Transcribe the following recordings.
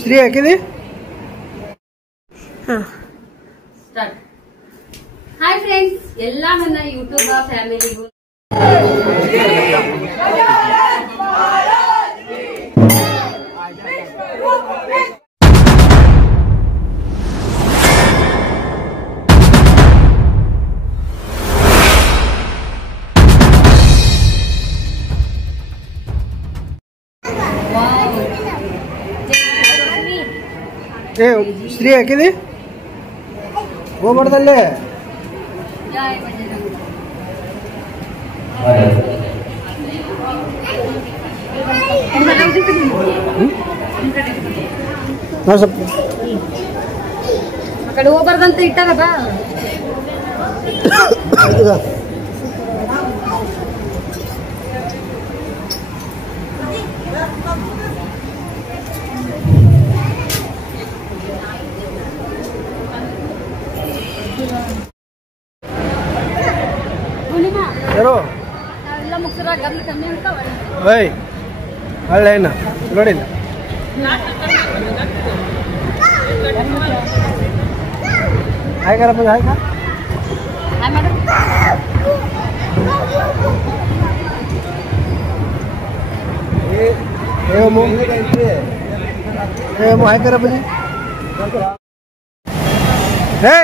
ಸ್ತ್ರೀ ಹಾಕಿದಿ. Hi friends, ಎಲ್ಲ ನನ್ನ ಯೂಟ್ಯೂಬ್ ಫ್ಯಾಮಿಲಿಗೂ ಸ್ತ್ರೀ ಹಾಕಿದಿ. ಹೋಗ್ಬಾರ್ದಲ್ಲೇ. ಸ್ವಲ್ಪ ಆ ಕಡೆ ಹೋಗ್ಬಾರ್ದಂತ ಇಟ್ಟಾರ ಬಾ. ಯಾರೋ ಎಲ್ಲ ಮುಗಿಸಿರ ಗರ್ಲ್ ಕಮ್ಮಿ ಅಂತಾವ. ಓಯ್ ಒಳ್ಳೆನ ನೋಡಿಲ್ಲ. ಹಾಯ್ಕಾರ ಬಂದು ಹಾಯ್ಕ ಹಾಯ್ಕಾರ ಬನ್ನಿ. ಹೇ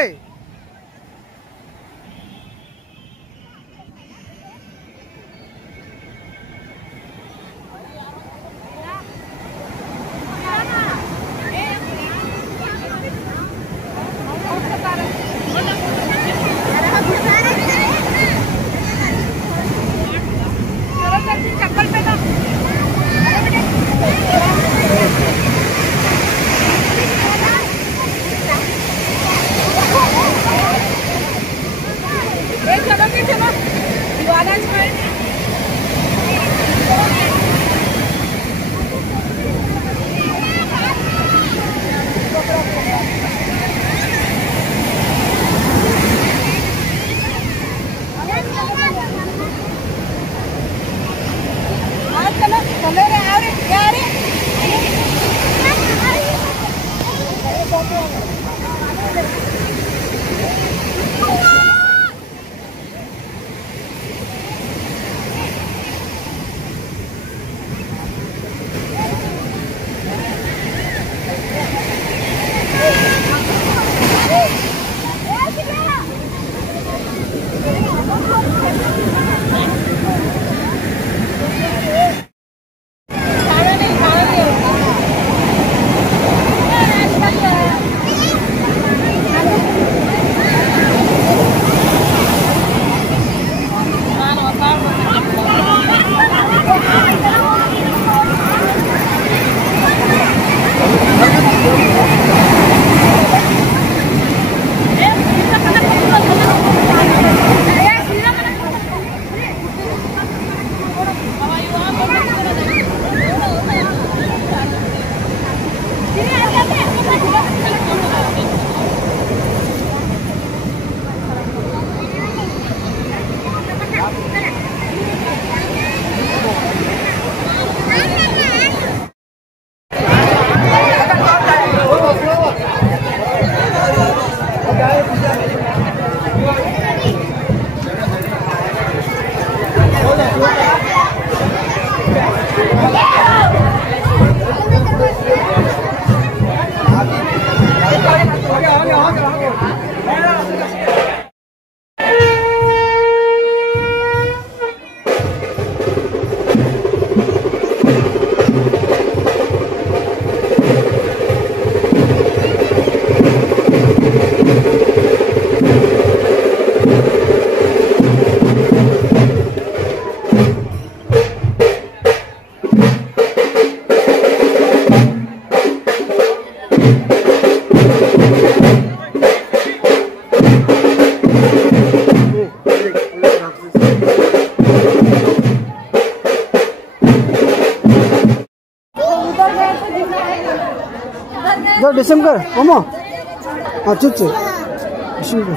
डिसेंबर ओमो चुच्चु डिसेंबर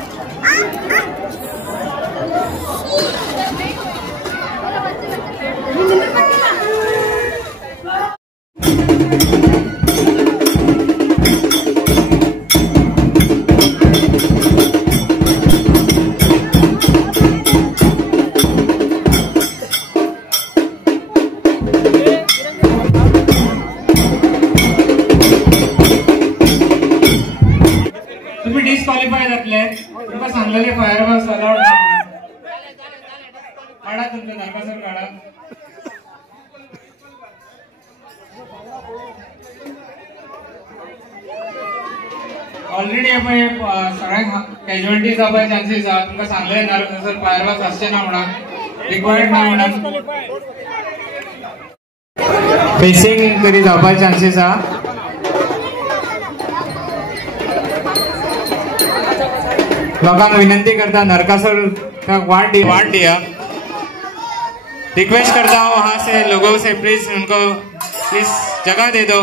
ऑलरेडी आपण सगळ्यांक कॅज्युअलिटी जावपाचे चान्सेस आहा तुमकां सांगले नरकासूर भायर वच आसचे ना म्हणून रिक्वायर्ड ना म्हणून फेसिंग तरी जावपाचे चान्सेस आहा लोकांक विनंती करता नरकासूर वाट दिया रिक्वेस्ट करता हूँ वहाँ से लोगों से प्लीज उनको प्लीज जगह दे दो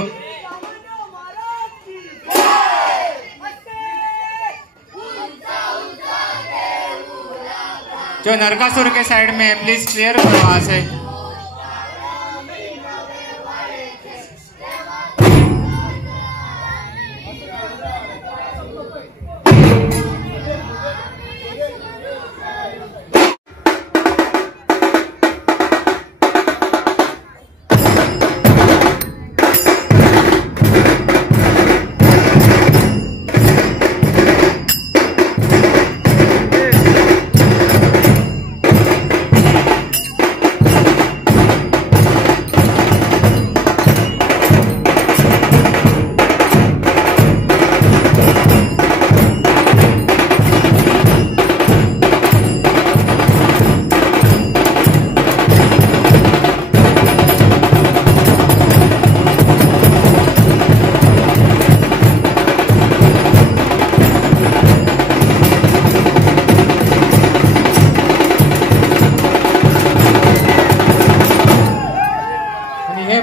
जो नरकासुर के साइड में प्लीज क्लियर करो वहां से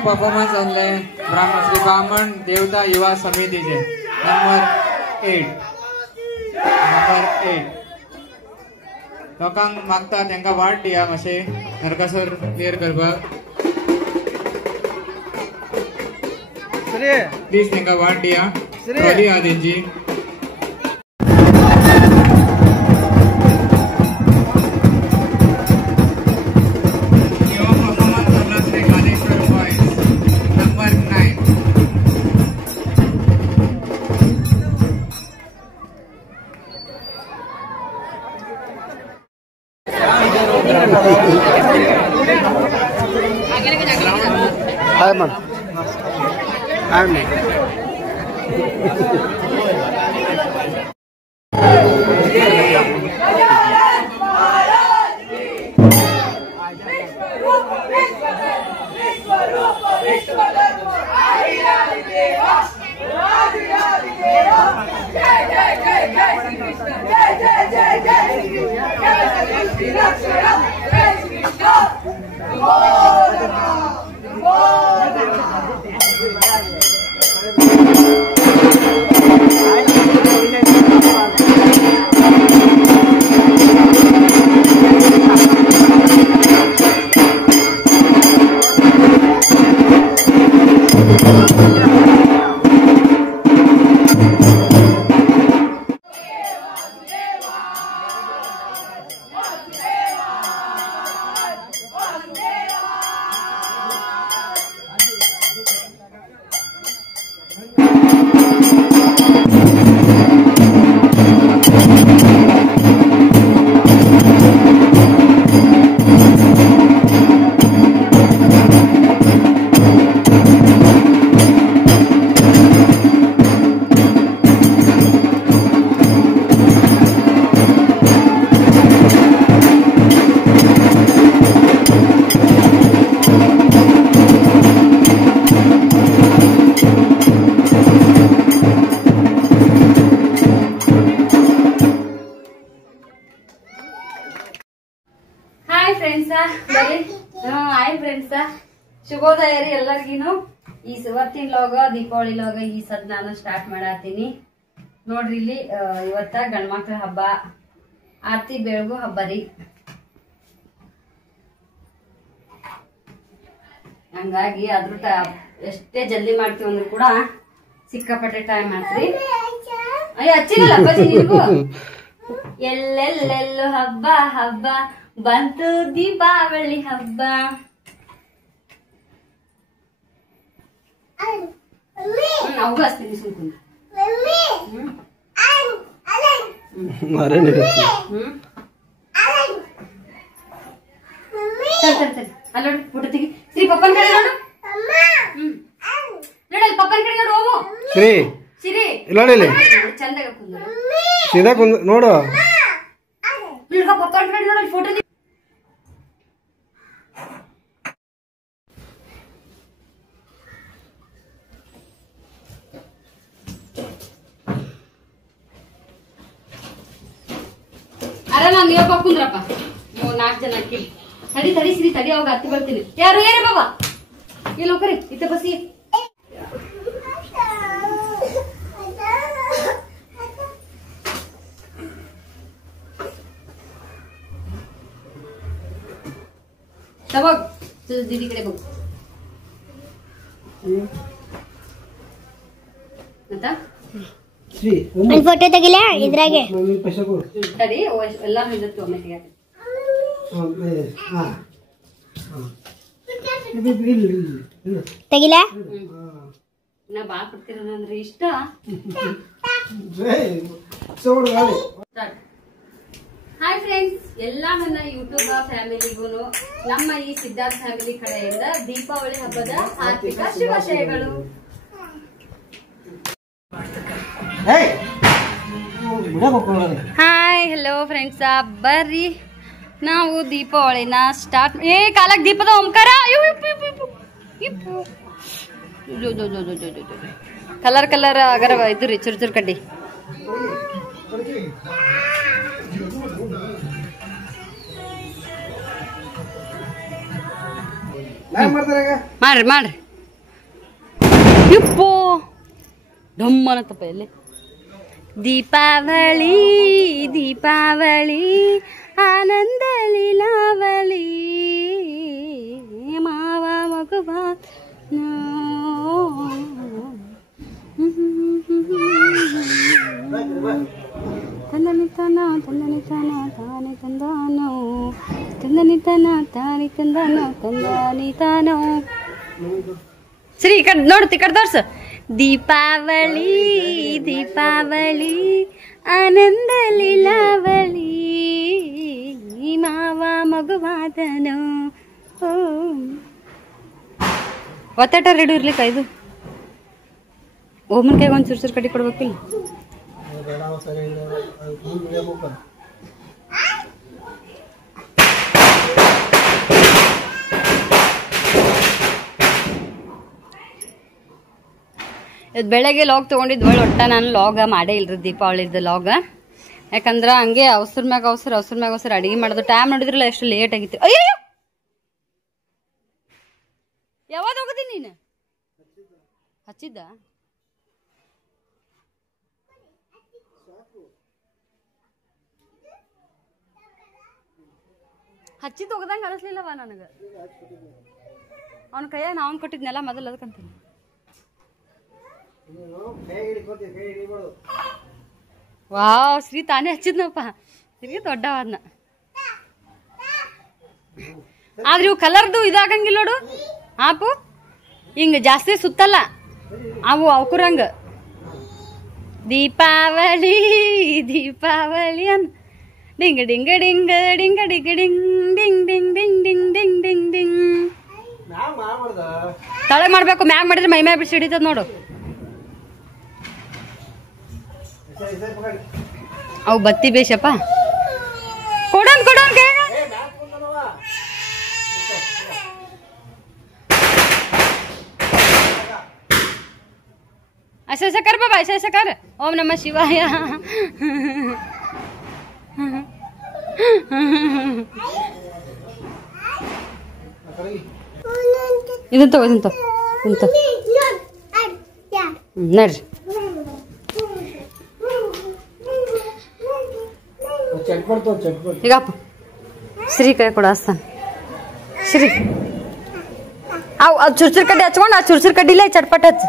परफॉर्मन्स आणले श्री ब्राह्मण देवता युवा समितीचे नंबर 8 लोकांक मागता तांकां वाट दिया मातशें नरकासूर क्लियर करपाक प्लीज तांकां वाट दिया ट्रॉली आहा तेंची ಶುಭೋದಯ ರೀ ಎಲ್ಲರಿಗೂ ಇವತ್ತಿನ ಲೋಗ ದೀಪಾವಳಿ ಲೋಗ ಈ ಸದ್ ನಾನು ಸ್ಟಾರ್ಟ್ ಮಾಡತ್ತೀನಿ ನೋಡ್ರಿ ಇಲ್ಲಿ ಇವತ್ತ ಗಂಡ್ಮಕ್ಳ ಹಬ್ಬ ಆರತಿ ಬೆಳಗು ಹಬ್ಬ ರೀ ಹಂಗಾಗಿ ಅದ್ರ ಎಷ್ಟೇ ಜಲ್ದಿ ಮಾಡ್ತೀವಿ ಅಂದ್ರೂ ಕೂಡ ಸಿಕ್ಕಾಪಟ್ಟೆ ಟೈಮ್ ಆತ್ರಿ ಅಯ್ಯ ಹಚ್ಚಿರಲ್ಲ ಅಪ್ಪಾಜಿ ನಿನಗೂ ಎಲ್ಲೆಲ್ಲೆಲ್ಲೂ ಹಬ್ಬ ಹಬ್ಬ ಬಂತು ದೀಪಾವಳಿ ಹಬ್ಬ ಅವು ಹಚ್ತೀನಿ ಸುಮ್ಕೊಂಡು ಅಲ್ಲಿ ನೋಡಿ ಫೋಟೋ ತೆಗಿ ಶ್ರೀ ಪಪ್ಪನ ಕಡೆ ನೋಡು ನೋಡಲ್ಲಿ ಪಪ್ಪನ ಕಡೆ ನೋಡು ಓಮು ಶ್ರೀ ಸಿರಿ ನೋಡಿ ಚಂದಾಗ ಕುಂದ್ರು ಸೀದಾ ಕುಂದ್ ನೋಡು ಪಪ್ಪನ ಕಡೆ ನೋಡಲ್ಲಿ ಫೋಟೋ ಅರಲ್ಲ ನೀವಪ್ಪ ಕುಂದ್ರಪ್ಪ 4 ಜನ ತಡಿ ತಡಿ ಶ್ರೀ ತಡಿ ಅವಾಗ ಹತ್ತಿ ಬರ್ತೀನಿ ಯಾರು ಏನೇ ಬಾಬಾ ಇಲ್ಲ ಹೋಗ್ರಿ ಇತ್ತ ಬಸಿ ತಗೋಗ್ ದೀದಿ ಕಡೆ ಹೋಗು ಅಂತ ಶ್ರೀ ಒಂದು ಫೋಟೋ ತೆಗಿಲ ಇದ್ರಾಗೆ ಮಮ್ಮಿ ಪೈಸೆ ಕೊಡು ತಡಿ ಎಲ್ಲ ನಿಂದತ್ತು ಒಮ್ಮೆ ತೆಗಿಯಾಕ ತೆಗಿಲ ನಾ ಬಾಳ ಕೊಡ್ತೀರ ಅಂದ್ರೆ ಇಷ್ಟ ಹಾಯ್ ಫ್ರೆಂಡ್ಸ್ ಎಲ್ಲಾ ನನ್ನ ಯೂಟ್ಯೂಬ್ ಫ್ಯಾಮಿಲಿಗೂ ನಮ್ಮ ಈ ಸಿದ್ಧಾರ್ಥ ಫ್ಯಾಮಿಲಿ ಕಡೆಯಿಂದ ದೀಪಾವಳಿ ಹಬ್ಬದ ಹಾರ್ದಿಕ ಶುಭಾಶಯಗಳು. ಹಾಯ್ ಹಲೋ ಫ್ರೆಂಡ್ಸ್ ಬರ್ರಿ ನಾವು ದೀಪಾವಳಿನ ಸ್ಟಾರ್ಟ್ ಕಾಲಕ್ ದೀಪದ ಓಂಕಾರ ಕಲರ್ ಕಲರ್ ಅಗರ ಇದು ರೀ ಚುರ್ ಚುರ್ ಕಡ್ಡಿ ಮಾಡ್ರಿ ಮಾಡ್ರಿ ಇಪ್ಪೋ ಢಮ್ಮನತ್ತಪ್ಪ ಎಲ್ಲಿ ದೀಪಾವಳಿ ದೀಪಾವಳಿ ಆನಂದ ಲೀಲಾವಳಿ ಮಾವ ಮಗುವ ತಂದನಿತನ ತಂದನಿತನ ತಾನೆ ತಂದಾನೋ ತಂದನಿತನ ತಾನೆ ತಂದಾನೋ ತಂದನಿತಾನೋ ಶ್ರೀ ಕಡ್ ನೋಡ್ತಿ ಕಡ್ ತೋರ್ಸು ದೀಪಾವಳಿ ದೀಪಾವಳಿ ಆನಂದ ಲೀಲಾವಳಿ ಮಾವ ಮಗುವಾದನೋ ಒತ್ತಟ ರೆಡಿ ಇರ್ಲಿಕ್ಕ ಇದು ಓಮನ್ ಕೈಗೆ ಒಂದು ಚುರ್ಚುರ್ ಕಟ್ಟಿ ಕೊಡ್ಬೇಕಿಲ್ಲ ಇದು ಬೆಳಗ್ಗೆ ಲಾಗ್ ತೊಗೊಂಡಿದ್ದು ಒಟ್ಟ ನಾನು ಲಾಗ ಮಾಡೇ ಇಲ್ರಿ ದೀಪಾವಳಿದು ಲಾಗ ಯಾಕಂದ್ರೆ ಹಂಗೆ ಅವಸರ ಮ್ಯಾಗ ಅವಸರ ಅಡಿಗೆ ಮಾಡೋದು ಟೈಮ್ ನೋಡಿದ್ರಲ್ಲ ಎಷ್ಟು ಲೇಟ್ ಆಗಿತ್ತು ಅಯ್ಯೋ ಯಾವಾಗ ಹೋಗದಿ ನೀನು ಹಚ್ಚಿದ್ದ ಹಚ್ಚಿದ್ದು ಹೋಗದಂಗೆ ಅನಿಸ್ಲಿಲ್ಲವ ನನಗೆ ಅವನ ಕೈಯಾಗ ನಾವನ್ ಕೊಟ್ಟಿದ್ನೆಲ್ಲ ಮೊದಲು ಅದಕ್ಕಂತೀನಿ ವಾವ್ ಶ್ರೀ ತಾನೇ ಹಚ್ಚಿದ್ನಪ್ಪ ಶ್ರೀ ದೊಡ್ಡವಾದ್ನ ಆದ್ರೆ ಇವು ಕಲರ್ದು ಇದಾಗಂಗಿಲ್ಲ ನೋಡು ಆಪು ಹಿಂಗ ಜಾಸ್ತಿ ಸುತ್ತಲ್ಲ ಅವು ಅವಕುರಂಗ ದೀಪಾವಳಿ ದೀಪಾವಳಿ ಅನ್ ಡಿಂಗ ಡಿಂಗ ಡಿಂಗ ಡಿಂಗ ಡಿಂಗ ಡಿಂಗ್ ಡಿಂಗ್ ಡಿಂಗ್ ಡಿಂಗ್ ಡಿಂಗ್ ಡಿಂಗ್ ಡಿಂಗ್ ಡಿಂಗ್ ತಳಗ್ ಮಾಡ್ಬೇಕು ಮ್ಯಾಗ್ ಮಾಡಿದ್ರೆ ಮೈ ಮ್ಯಾಗ ಬಿಸಿ ಹಿಡಿತದ ನೋಡು ಅವು ಬತ್ತಿ ಬೇಷಪ್ಪ ಕೊಡೋನ್ ऐसा कर बाबा ऐसा कर ओम नमः शिवाय ಇದನ್ನ ತಗೋ ನಡ್ರಿ ಈಗಪ್ಪ ಶ್ರೀ ಕೈ ಕೊಡ ಹಸ್ತಾನ ಶ್ರೀ ಅವು ಅದು ಚುರ್ಚುರ್ ಕಡ್ಡಿ ಹಚ್ಕೊಂಡು ಆ ಚುರ್ಚುರ್ ಕಡ್ಡಿಲೇ ಚಟ್ಪಟ್ ಹಚ್ಚ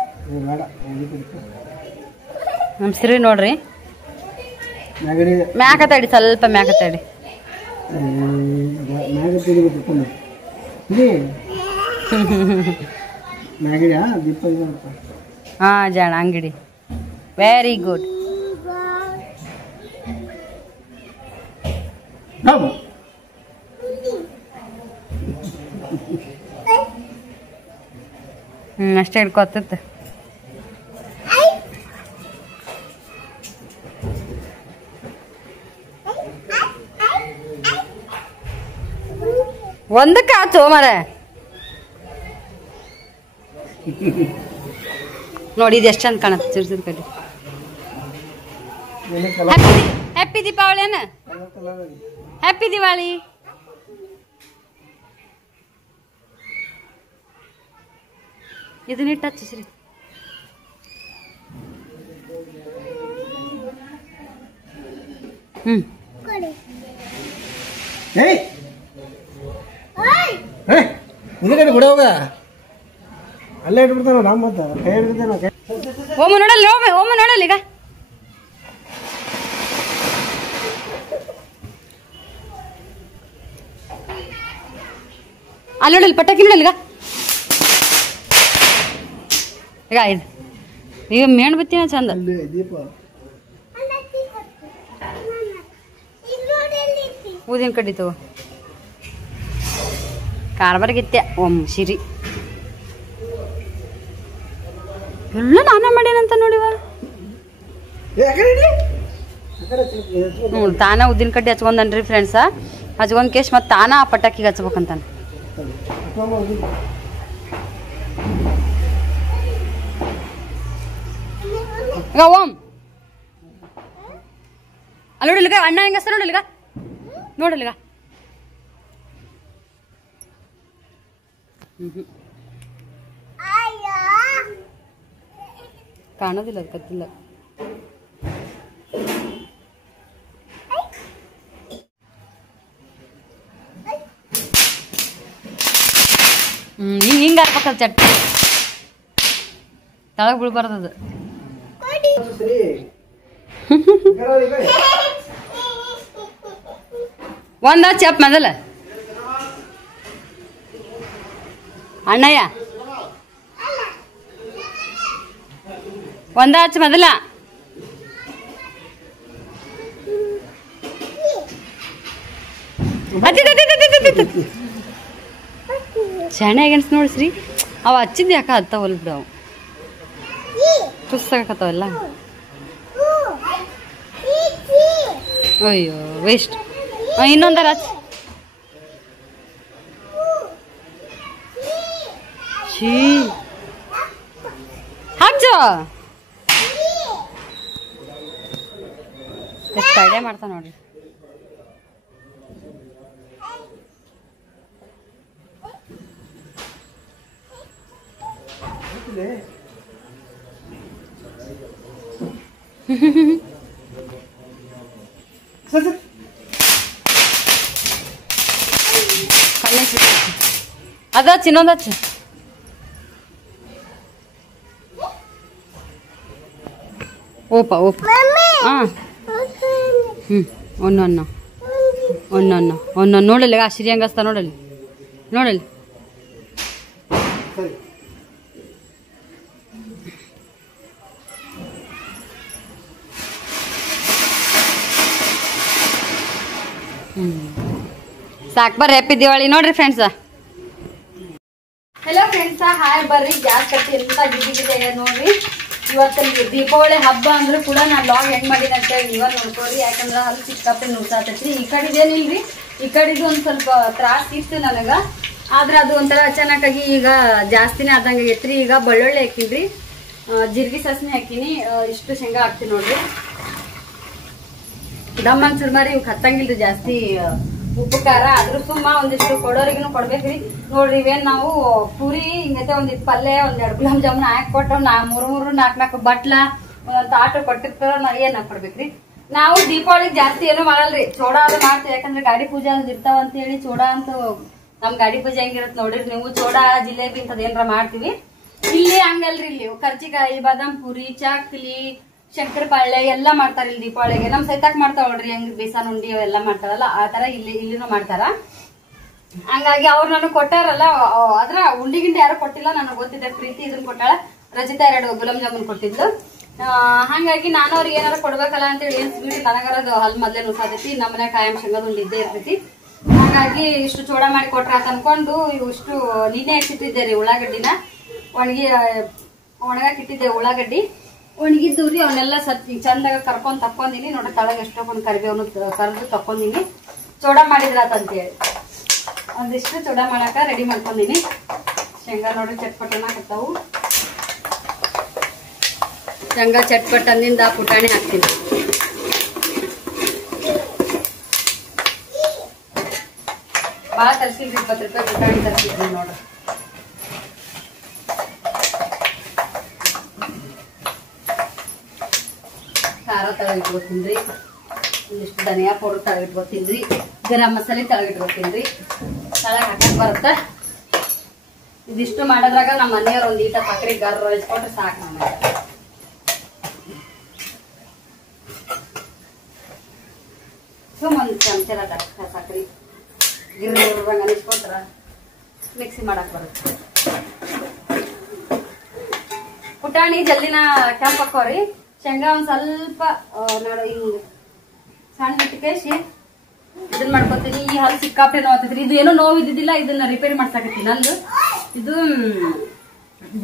ನಮ್ಮ ಶ್ರೀ ನೋಡ್ರಿ ಮ್ಯಾಕತ್ತಾಡಿ ಸ್ವಲ್ಪ ಮ್ಯಾಕತ್ತಾಡಿ ಹಾ ಜಾಣ ಅಂಗಡಿ ವೆರಿ ಗುಡ್ ಅಷ್ಟೇ ಹಿಡ್ಕೊತತ್. ಒಂದಕ್ಕೆ ಆತು ಮರ ನೋಡಿ, ಇದು ಎಷ್ಟು ಚಂದ ಕಾಣತ್ತೆ ಚಿರ್ಸಿದ ಕಡೆ. ಹ್ಯಾಪಿ ದೀಪಾವಳಿ ಅನ್ನ, ಹ್ಯಾಪಿ ದಿವಾಳಿ. ಇದನ್ನಿಟ್ಟು ಹಚ್ಚಿಸ್ರಿ. ಹಿಂದ್ಗಡೆ ಬಿಡ ಹೋಗ, ಅಲ್ಲೇ ಇಟ್ಬಿಡ್ತಾನ ನಮ್ಮ ಮತ್ತ ಕೈ ಹಿಡ್ಬಿಡ್ತಾನ. ಒಮ್ಮೆ ನೋಡಲ್ಲ, ಒಮ್ಮೆ ನೋಡಲ್ಲ ಈಗ. ಅಲ್ಲಿ ನೋಡಲ್ಲ ಪಟಾಕಿ ನೋಡಲ್ಲ ಈಗ. ಈಗ ಇದು ಈಗ ಮೇಣ್ ಬತ್ತಿನ ಚಂದ. ದೀಪ ಊದಿನ ಕಡ್ಡಿ ತಗೋ. ಕಾರ್ಬಾರ್ಗಿತ್ಯ ಒಮ್ಮ ಸಿರಿ ಎಲ್ಲ ನಾನ ಮಾಡ್ಯಾನಂತ ನೋಡಿವ. ತಾನ ಉದ್ದಿನ ಕಡ್ಡಿ ಹಚ್ಕೊಂಡನ್ರಿ ಫ್ರೆಂಡ್ಸ. ಹಚ್ಕೊಂಡ್ ಕೇಶ್ ಮತ್ತೆ ತಾನ ಆ ಪಟಾಕಿಗೆ ಹಚ್ಬೇಕಂತಾನ. ಈಗ ಓಂ ಅಲ್ಲಿ ನೋಡಲಿಗ ಅಣ್ಣ ಹೆಂಗಸ್ತ ನೋಡಲಿಗ, ನೋಡಲಿಗ. ಕಾಣೋದಿಲ್ಲ, ಅದು ಕತ್ತಿಲ್ಲ. ಹಿಂಗ ಹಾಕ್ಬೇಕಲ್ಲ ಚಟ್, ತಳಗ್ ಬೀಳ್ಬಾರ್ದದು. ಒಂದ ಚಪ್ ಮೊದಲ ಅಣ್ಣಯ್ಯ, ಒಂದ ಹಚ್ಚ ಮೊದಲ. ಶಾಣೆ ಆಗನ್ಸ್ ನೋಡ್ಸ್ರಿ. ಅವ ಹಚ್ಚಿದ್ ಯಾಕ ಹತ್ತವಲ್ ಬಿಡು, ಅವು ತುಸ್ಸಾಕತ್ತವಲ್ಲ. ಅಯ್ಯೋ ವೇಸ್ಟ್. ಇನ್ನೊಂದರ ಹಚ್ಚ. ಛೀ ಹಚ್ಚು. ಎಷ್ಟು ಐಡಿಯಾ ಮಾಡ್ತಾ ನೋಡ್ರಿ. ಅದ ಹಚ್ಚಿ, ಇನ್ನೊಂದು ಹಚ್ಚಿ. ಓಪ ಓಪ. ಹಾಂ ಒಂದೊಂದು ನೋಡಲಿ. ಆ ಸಿರಿ ಹಂಗಸ್ತ ನೋಡಲಿ, ನೋಡಲಿ. ಸಾಕು ಬರ್ರಿ, ಹ್ಯಾಪಿ ದಿವಾಳಿ ನೋಡ್ರಿ ಫ್ರೆಂಡ್ಸ. ಹೆಲೋ ಫ್ರೆಂಡ್ಸ, ಹಾಯ್ ಬರ್ರಿ. ಗ್ಯಾಸ್ ಕಟ್ಟಿ ಎಲ್ಲ ಗಿಡಿ ಗಿಡಿ ನೋಡ್ರಿ. ಇವತ್ತು ದೀಪಾವಳಿ ಹಬ್ಬ ಅಂದ್ರೂ ಕೂಡ ನಾನು ಲಾಗ್ ಹೆಂಗ್ ಮಾಡಿದೆ ಅಂತೇಳಿ ಇವಾಗ ನೋಡ್ಕೋರಿ. ಯಾಕಂದ್ರೆ ಅಲ್ಲಿ ಸಿಕ್ಕಾಪಟ್ಟೆ ನುಗ್ಸಾತೈತ್ರಿ. ಈ ಕಡೆದೇನಿಲ್ರಿ, ಈ ಕಡೆದು ಒಂದು ಸ್ವಲ್ಪ ತ್ರಾಸ ಇತ್ತು ನನಗ. ಆದ್ರೆ ಅದು ಒಂಥರ ಅಚಾನಕ್ಕಾಗಿ ಈಗ ಜಾಸ್ತಿನೇ ಆದಂಗೆ ಆಗೈತ್ರಿ. ಈಗ ಬೆಳ್ಳುಳ್ಳಿ ಹಾಕಿನ್ರಿ, ಜೀರಿಗೆ ಸಾಸಿವೆ ಹಾಕಿನಿ, ಇಷ್ಟು ಶೇಂಗಾ ಹಾಕ್ತೀನಿ ನೋಡ್ರಿ. ದಮ್ ಅನ್ಸರ್ ಮಾರಿ ಇವ್ ಹತ್ತಂಗಿಲ್ರಿ ಜಾಸ್ತಿ ಉಪ್ಪು ಖಾರ. ಆದ್ರೂ ಸುಮ್ಮ ಒಂದಿಷ್ಟು ಕೊಡೋರಿಗೂ ಕೊಡ್ಬೇಕ್ರಿ. ನೋಡ್ರಿ ಇವೇನ್ ನಾವು ಪೂರಿ ಹಿಂಗೈತೆ ಒಂದಿಷ್ಟು ಪಲ್ಯ, ಒಂದೆರಡು ಗುಲಾಬ್ ಜಾಮೂನ್ ಹಾಕಿ ಕೊಟ್ಟು ಮೂರು 4 ಬಟ್ಲ ಒಂದೊಂದು ತಾಟ ಕೊಟ್ಟಿರ್ತಾರ. ಏನ್ ಕೊಡ್ಬೇಕ್ರಿ. ನಾವು ದೀಪಾವಳಿಗೆ ಜಾಸ್ತಿ ಏನು ಮಾಡಲ್ರಿ, ಚೋಡಾ ಅದು ಮಾಡ್ತೀವಿ. ಯಾಕಂದ್ರೆ ಗಾಡಿ ಪೂಜೆ ಅದು ಇರ್ತಾವ ಅಂತ ಹೇಳಿ ಚೋಡಾ ಅಂತ ನಮ್ ಗಾಡಿ ಪೂಜೆ ಹೆಂಗಿರತ್ ನೋಡ್ರಿ ನೀವು. ಚೋಡಾ ಜಿಲೇಬಿ ಇಂಥದ್ ಏನಾರ ಮಾಡ್ತೀವಿ. ಇಲ್ಲಿ ಹಂಗಲ್ರಿ, ಇಲ್ಲಿ ಕರ್ಜಿಕಾಯಿ, ಬಾದಾಮ್ ಪೂರಿ, ಚಾಕ್ಲಿ, ಶಂಕರ ಪಾಳ್ಯ ಎಲ್ಲ ಮಾಡ್ತಾರ ಇಲ್ಲಿ ದೀಪಾವಳಿಗೆ. ನಮ್ ಸೈತಾಕ್ ಮಾಡ್ತಾವ ನೋಡ್ರಿ, ಹೆಂಗ್ ಬೇಸನ್ ಉಂಡಿ ಅವೆಲ್ಲ ಮಾಡ್ತಾರಲ್ಲ ಆ ತರ ಇಲ್ಲಿನೂ ಮಾಡ್ತಾರ. ಹಂಗಾಗಿ ಅವ್ರು ನನಗ್ ಕೊಟ್ಟಾರಲ್ಲ, ಅದ್ರ ಉಂಡಿ ಗಿಂಡಿ ಯಾರು ಕೊಟ್ಟಿಲ್ಲ, ನನಗ್ ಗೊತ್ತಿದ್ದ. ಪ್ರೀತಿ ಇದನ್ನ ಕೊಟ್ಟಾಳ, ರಜಿತಾ 2 ಗುಲಾಬ್ ಜಾಮೂನ್ ಕೊಟ್ಟಿದ್ಲು. ಹಂಗಾಗಿ ನಾನು ಅವ್ರಿಗೆ ಏನಾರ ಕೊಡ್ಬೇಕಲ್ಲ ಅಂತ ಹೇಳಿ ಏನ್ ಸ್ವೀಟ್ ನನಗರದು ಹಲ್ ಮೊದ್ಲೇ ನುಸಾದೈತಿ. ನಮ್ಮನೆ ಕಾಯಂ ಶೇಂಗಾದ ಉಂಡಿ ಇದ್ದೇ ಇರ್ತೈತಿ. ಹಾಗಾಗಿ ಇಷ್ಟು ಚೋಡ ಮಾಡಿ ಕೊಟ್ರ ಅಂತ ಅನ್ಕೊಂಡು ಇಷ್ಟು ನೀನೇ ಹೆಚ್ಚಿಟ್ಟಿದ್ದೆ ರೀ ಉಳ್ಳಾಗಡ್ಡಿನ. ಒಣಗಾಕ್ ಇಟ್ಟಿದ್ದೆ ಉಳ್ಳಾಗಡ್ಡಿ ಒಣಗಿದ್ದವ್ರಿ ಅವನ್ನೆಲ್ಲ ಚಂದಾಗ ಕರ್ಕೊಂಡ್ ತಕ್ಕೊಂಡಿನಿ ನೋಡ್ರಿ. ತಳಗ ಎಷ್ಟೊಂದು ಕರಿಬೇವನು ಕರೆದು ತಕ್ಕೊಂಡಿನಿ. ಚೋಡ ಮಾಡಿದ್ರಾತಂತೇಳಿ ಒಂದಿಷ್ಟು ಚೋಡ ಮಾಡಾಕ ರೆಡಿ ಮಾಡ್ಕೊಂಡಿನಿ. ಶೇಂಗಾ ನೋಡ್ರಿ ಚಟ್ಪಟ್ ಅನ್ನಕತ್ತಾವು. ಶೇಂಗಾ ಚಟ್ಪಟ್ ಅಂದಿಂದ ಪುಟಾಣಿ ಹಾಕ್ತೀನಿ. ಭಾಳ ತರಿಸಿಲ್ರಿ, 20 ರೂಪಾಯಿ ಪುಟಾಣಿ ತರಿಸಿದ್ರಿ ನೋಡ್ರಿ. ಖಾರ ತಳಗಿಟ್ಕೋತೀನಿ, ಒಂದಿಷ್ಟು ಧನಿಯಾ ಪೌಡರ್ ತಳಗಿಟ್ಕೋತೀನಿ, ಗರಂ ಮಸಾಲೆ ತಳಗಿಟ್ಕೋತೀನಿ. ತಳಗ ಹಾಕಕ್ ಬರುತ್ತ. ಇದಿಷ್ಟು ಮಾಡೋದ್ರಾಗ ನಮ್ಮ ಮನೆಯವ್ರು ಒಂದ್ ಈಟ ಸಕ್ಕರೆ ಗರ್ ಹೊಳಿಸ್ಕೊಟ್ರೆ ಸಾಕು. ನಮ್ಮ ಸುಮ್ಮನೆ ಚಮಚಲ ಸಕ್ಕರೆ ಗಿರ್ರಂಗ ಅನಿಸ್ಕೊಟ್ರ ಮಿಕ್ಸಿ ಮಾಡಕ್ ಬರುತ್ತೆ. ಪುಟಾಣಿ ಜಲ್ದಿನ ಕೆಂಪ್ ಹಾಕೋರಿ. ಶೇಂಗಾ ಒಂದ್ ಸ್ವಲ್ಪ ಹಿಂಗ್ ಸಣ್ಣ ಇಟ್ಕೇಸಿ ಇದನ್ ಮಾಡ್ಕೊತೀನಿ. ಈ ಹಲ್ ಸಿಕ್ಕಾಪಟ್ಟೆ ನೋವಾಗ್ತೈತ್ರಿ. ಇದು ಏನೋ ನೋವು ಇದ್ದಿದ್ದಿಲ್ಲ, ಇದನ್ನ ರಿಪೇರಿ ಮಾಡ್ಸಾಕತ್ತೀನಿ. ನಂದು ಇದು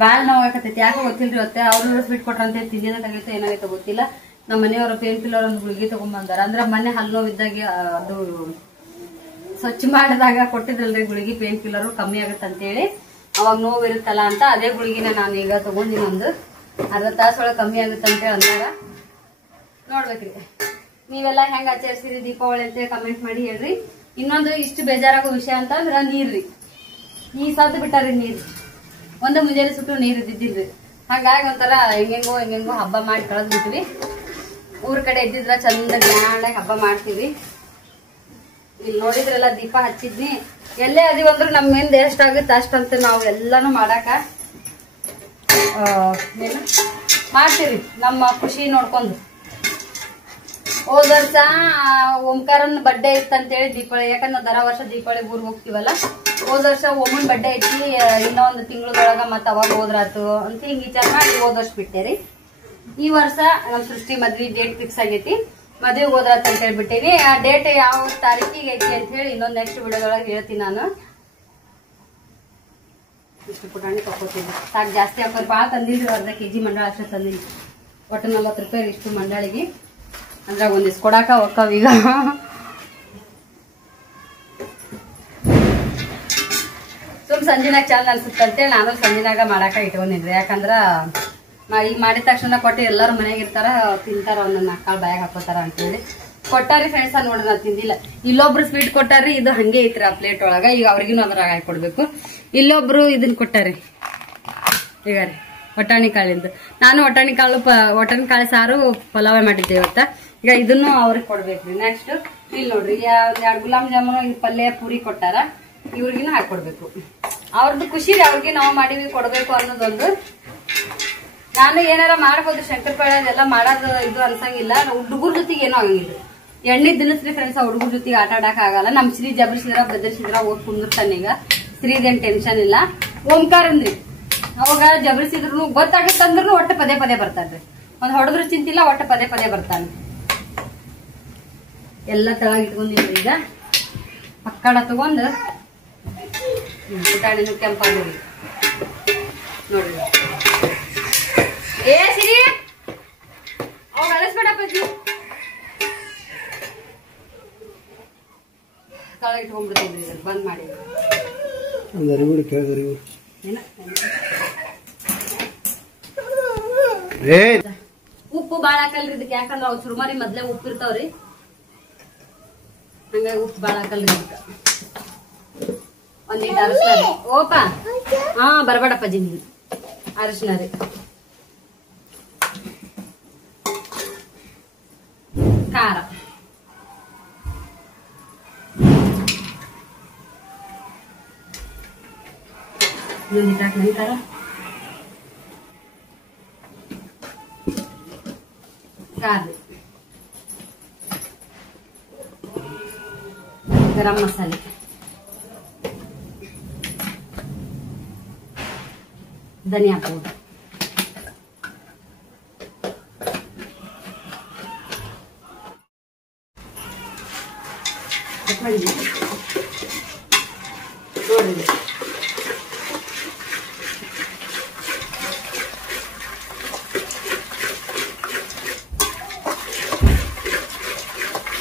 ಬಾಳ್ ನೋವಾಗತೈತಿ, ಯಾಕೋ ಗೊತ್ತಿಲ್ರಿ. ಇವತ್ತೆ ಅವ್ರು ಸ್ವೀಟ್ ಕೊಟ್ರಂತ ತಿಂದಿದ್ದಾಗೈತೋ ಏನಾಗೈತೋ ಗೊತ್ತಿಲ್ಲ. ನಮ್ಮ ಮನೆಯವರು ಪೇನ್ ಕಿಲ್ಲರ್ ಒಂದು ಗುಳಿಗೆ ತಗೊಂಡ್ಬಂದಾರ. ಅಂದ್ರೆ ಮೊನ್ನೆ ಹಲ್ಲು ನೋವಿದ್ದಾಗ ಅದು ಸ್ವಚ್ಛ ಮಾಡಿದಾಗ ಕೊಟ್ಟಿದ್ರಲ್ರಿ ಗುಳಿಗೆ ಪೇನ್ ಕಿಲ್ಲರ್ ಕಮ್ಮಿ ಆಗತ್ತೆ ಅಂತೇಳಿ. ಅವಾಗ ನೋವು ಇರುತ್ತಲ್ಲ ಅಂತ ಅದೇ ಗುಳಿಗಿನ ನಾನು ಈಗ ತಗೊಂಡಿನಿ. ಒಂದು ಅರ್ಧ ತಾಸೊಳಗೆ ಕಮ್ಮಿ ಆಗುತ್ತೆ ಅಂತೇಳಿ ಅಂದಾಗ ನೋಡ್ಬೇಕ್ರಿ. ನೀವೆಲ್ಲ ಹೆಂಗ್ ಆಚರಿಸಿರಿ ದೀಪಾವಳಿ ಅಂತೇಳಿ ಕಮೆಂಟ್ ಮಾಡಿ ಹೇಳ್ರಿ. ಇನ್ನೊಂದು ಇಷ್ಟು ಬೇಜಾರಾಗೋ ವಿಷಯ ಅಂತಂದ್ರ ನೀರ್ರಿ. ಈ ಸದ್ದು ಬಿಟ್ಟಾರಿ ನೀರ್. ಒಂದು ಮುಂಜಾನೆ ಸುಟ್ಟು ನೀರ್ ಇದ್ದಿದ್ದಿಲ್ರಿ. ಹಾಗಾಗಿ ಒಂಥರ ಹೆಂಗೆಂಗೋ ಹಬ್ಬ ಮಾಡಿ ಕಳೆದ್ ಬಿಟ್ವಿ. ಊರ್ ಕಡೆ ಇದ್ದಿದ್ರ ಚಂದ ಗ್ರ್ಯಾಂಡಾಗಿ ಹಬ್ಬ ಮಾಡ್ತೀವಿ. ಇಲ್ಲಿ ನೋಡಿದ್ರೆಲ್ಲ ದೀಪ ಹಚ್ಚಿದ್ನಿ. ಎಲ್ಲೇ ಅದೀವಂದ್ರು ನಮ್ಮಿಂದ ಎಷ್ಟಾಗುತ್ತೆ ಅಷ್ಟಂತ ನಾವು ಎಲ್ಲಾನು ಮಾಡಾಕ ಮಾಡ್ತೀವಿ ನಮ್ಮ ಖುಷಿ ನೋಡ್ಕೊಂಡು. ಹೋದ ವರ್ಷ ಓಂಕಾರನ್ ಬಡ್ಡೆ ಇತ್ತಂತೇಳಿ ದೀಪಾವಳಿ, ಯಾಕಂದ್ರೆ ದರ ವರ್ಷ ದೀಪಾವಳಿ ಊರ್ಗ್ ಹೋಗ್ತೀವಲ್ಲ. ಹೋದ ವರ್ಷ ಒಮ್ಮನ್ ಬಡ್ಡೆ ಐತಿ, ಇನ್ನೊಂದು ತಿಂಗಳದೊಳಗ ಮತ್ತ ಅವಾಗ ಹೋದ್ರಾತು ಅಂತ ಹಿಂಗ್ ವಿಚಾರ ಮಾಡಿ ಹೋದ ವರ್ಷ ಬಿಟ್ಟೇರಿ. ಈ ವರ್ಷ ನಮ್ ಸೃಷ್ಟಿ ಮದ್ವಿ ಡೇಟ್ ಫಿಕ್ಸ್ ಆಗೈತಿ. ಮದ್ವೆಗೆ ಹೋದ್ರಾತ ಅಂತ ಹೇಳ್ಬಿಟ್ಟೇನಿ. ಆ ಡೇಟ್ ಯಾವ ತಾರೀಕಿಗೆ ಐತಿ ಅಂತ ಹೇಳಿ ಇನ್ನೊಂದ್ ನೆಕ್ಸ್ಟ್ ವಿಡಿಯೋದೊಳಗೆ ಹೇಳ್ತೀನಿ ನಾನು. ಇಷ್ಟು ಪುಟಾಣಿ ತಗೋತೀನಿ ಸಾಕು, ಜಾಸ್ತಿ ಹಾಕೋರು. ಭಾಳ ತಂದಿಲ್ರಿ, ಅರ್ಧ ಕೆಜಿ ಮಂಡಾಳ ಅಷ್ಟೇ ತಂದಿನಿ. ಒಟ್ಟು 40 ರೂಪಾಯಿ ಇಷ್ಟು ಮಂಡಾಳಿಗೆ. ಅಂದ್ರ ಒಂದಿಷ್ಟು ಕೊಡಾಕ ಹೋಗ್ತಾವ ಈಗ. ಸುಮ್ ಸಂಜಿನಾಗ ಚಂದ ಅನ್ಸುತ್ತಂತೇಳಿ ನಾನು ಸಂಜಿನಾಗ ಮಾಡಾಕ ಇಟ್ಕೊಂಡಿದ್ರಿ. ಯಾಕಂದ್ರ ಈಗ ಮಾಡಿದ ತಕ್ಷಣ ಕೊಟ್ಟು ಎಲ್ಲರೂ ಮನೆಯಾಗ ಇರ್ತಾರ, ತಿಂತಾರ, ಒಂದೊಂದು 4 ಕಾಳು ಬಾಯಾಗ ಹಾಕೋತಾರ ಅಂತೇಳಿ ಕೊಟ್ಟಾರಿ. ಫ್ರೆಂಡ್ಸ್ ನೋಡ್ರಿ ನಾನು ತಿಂದಿಲ್ಲ. ಇಲ್ಲೊಬ್ರು ಸ್ವೀಟ್ ಕೊಟ್ಟಾರಿ, ಇದು ಹಂಗೆ ಐತ್ರಿ ಆ ಪ್ಲೇಟ್ ಒಳಗ. ಈಗ ಅವ್ರಿಗೂ ಅದ್ರಾಗ ಹಾಕಿ ಕೊಡ್ಬೇಕು. ಇಲ್ಲೊಬ್ರು ಇದನ್ ಕೊಟ್ಟಾರಿ, ಈಗ ರೀ ಒಟ್ಟಾಣಿ ಕಾಳಿಂದು. ನಾನು ಒಟ್ಟಾಣಿ ಕಾಳು ಸಾರು ಪಲಾವ್ ಮಾಡಿದ್ದೆ ಇವತ್ತ. ಈಗ ಇದನ್ನು ಅವ್ರಿಗೆ ಕೊಡ್ಬೇಕ್ರಿ. ನೆಕ್ಸ್ಟ್ ಇಲ್ಲಿ ನೋಡ್ರಿ, ಒಂದ್ 2 ಗುಲಾಬ್ ಜಾಮೂನು, ಇದು ಪಲ್ಯ, ಪೂರಿ ಕೊಟ್ಟಾರ. ಇವ್ರಿಗಿನ ಹಾಕೊಡ್ಬೇಕು. ಅವ್ರದ್ದು ಖುಷಿ ರೀ, ಅವ್ರಿಗೆ ನಾವು ಮಾಡಿವಿ ಕೊಡ್ಬೇಕು ಅನ್ನೋದೊಂದು. ನಾನು ಏನಾರ ಮಾಡ್ಬೋದು, ಶಂಕರಪಾಳೆ ಅದೆಲ್ಲ ಮಾಡೋದು ಇದು ಅನ್ಸಂಗಿಲ್ಲ. ಹುಡುಗರ ಜೊತೆಗೆ ಏನೋ ಆಗಂಗಿಲ್ಲ. ಎಣ್ಣೆ ದಿನಸ್ರಿ ಫ್ರೆಂಡ್ಸ್, ಹುಡುಗರ ಜೊತೆಗೆ ಆಟ ಆಡಕ್ ಆಗಲ್ಲ. ನಮ್ ಶ್ರೀ ಜಬರ್ಸಿದ್ರ ಬೆದರ್ಸಿದ್ರ ಓದ್ ಕುಂದಿರ್ತಾನೆ. ಈಗ ಶ್ರೀದೇನ್ ಟೆನ್ಷನ್ ಇಲ್ಲ. ಓಂಕಾರನ್ರಿ ಅವಾಗ ಜಬರ್ಸಿದ್ರು ಗೊತ್ತಾಗತ್ತಂದ್ರು ಒಟ್ಟು ಪದೇ ಬರ್ತಾನ್ರಿ. ಒಂದ್ ಹೊಡೆದ್ರು ಚಿಂತಿಲ್ಲ, ಒಟ್ಟು ಪದೇ ಬರ್ತಾನೆ. ಎಲ್ಲ ತಳಗ ಇಟ್ಕೊಂಡಿದ್ರಿ. ಈಗ ಪಕ್ಕಡ ತಗೊಂಡು ಪುಟಾಣಿನೂ ಕೆಂಪಾಗ್ರಿ ನೋಡ್ರಿ. ಏ ಸಿರಿ ಅವಾಗ ಅಳಿಸ್ಬೇಡಪ್ಪ, ತಳ ಇಟ್ಕೊಂಡ್ಬಿಡ್ತೀವಿ. ಬಂದ್ ಮಾಡಿ ಉಪ್ಪು ಬಾಳ ಹಾಕಲ್ರಿ ಇದಕ್ಕೆ. ಯಾಕಂದ್ರ ಅವ್ ಸುರುಮಾರಿ ಮೊದ್ಲೇ ಉಪ್ಪು ಇರ್ತಾವ್ರಿ, ಹಂಗಾಗಿ ಉಪ್ಪು ಬಾಳ ಹಾಕಲ್ರಿ ಇದಕ್ಕ. ಒಂದೀಟ ಅರಶಿನ ರೀ. ಓಪಾ ಹಾ ಬರ್ಬೇಡಪ್ಪ ಜಿಂಗಿ. ಅರಶಿನ ರೀ, ಖಾರ, ಇನ್ನೊಂದಿಟ್ಟು ಹಾಕಿ ಖಾರ, ಗರಂ ಮಸಾಲೆ, ಧನಿಯಾ ಪೌಡರ್, ನೋಡ್ರಿ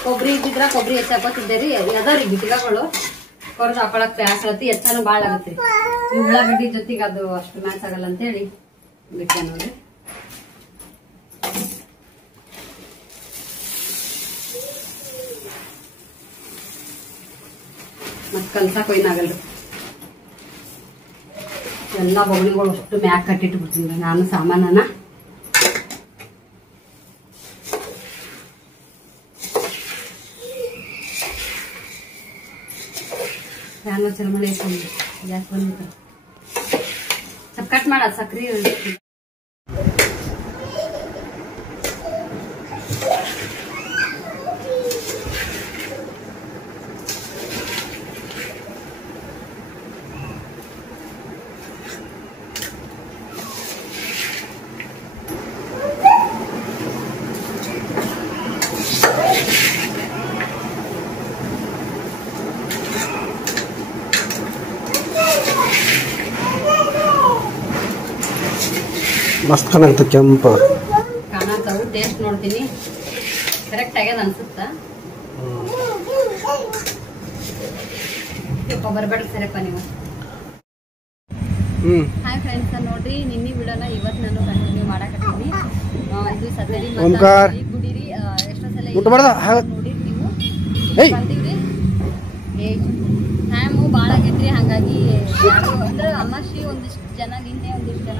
ಕೊಬ್ಬರಿ ಇದ್ದಿದ್ರ ಕೊಬ್ಬರಿ ಹೆಚ್ಚಾಕೋತಿದ್ದೆ ರೀ. ಅದಾವ್ರಿ ಗಿಟ್ಗಳು ಕೊರ್ದು ಹಾಕೊಳಕ್ ಪ್ಯಾಸ್ ಆಗತ್ತಿ, ಹೆಚ್ಚಾನು ಬಾಳ ಆಗತ್ರಿ. ಉಳ್ಳಾಗಡ್ಡಿ ಜೊತೆಗೆ ಅದು ಅಷ್ಟು ಮ್ಯಾಚ್ ಆಗಲ್ಲ ಅಂತ ಹೇಳಿ ಬಿಟ್ಟೆ ನೋಡ್ರಿ. ಮತ್ ಕಲ್ಸಕ್ ಏನಾಗಲ್ರಿ. ಎಲ್ಲಾ ಬೊಗಳಿಗಳು ಅಷ್ಟು ಮ್ಯಾಕ್ ಕಟ್ಟಿಟ್ಟು ಬಿಡ್ತೀನಿ ನಾನು ಸಾಮಾನನ. ಫ್ಯಾನ್ ಚರ್ಮನೆ ಗ್ಯಾಸ್ ಬಂದಿತ್ತು. ಸ್ವಲ್ಪ ಕಟ್ ಮಾಡ ಸಕ್ರಿ. ಮಸ್ತ್ ಕಾಣಂತ ಕೆಂಪ ಕಾಣತಾವು. ಟೇಸ್ಟ್ ನೋಡ್ತೀನಿ ಕರೆಕ್ಟ್ ಆಗ್ಯದ ಅನ್ಸುತ್ತ. ಬರ್ಬೇಡ ಸರಿಯಪ್ಪ ನೀವು. ಹಾಯ್ ಫ್ರೆಂಡ್ಸ್, ನೋಡ್ರಿ ನಿನ್ನೆ ವಿಡಿಯೋನ ಇವತ್ತು ನಾನು ಕಂಟಿನ್ಯೂ ಮಾಡಕತ್ತೀನಿ. ಇದು ಸದ್ಯರಿ ಗುಡಿರಿ ಎಷ್ಟೋ ಸಲ ನೋಡಿರಿ ನೀವು. ಬಂದಿವ್ರಿ ಟೈಮು ಭಾಳ ಆಗೈತ್ರಿ. ಹಂಗಾಗಿ ಯಾರು ಅಂದ್ರೆ ಅಮಾಶಿ ಒಂದಿಷ್ಟು ಜನ, ನಿನ್ನೆ ಒಂದಿಷ್ಟು ಜನ,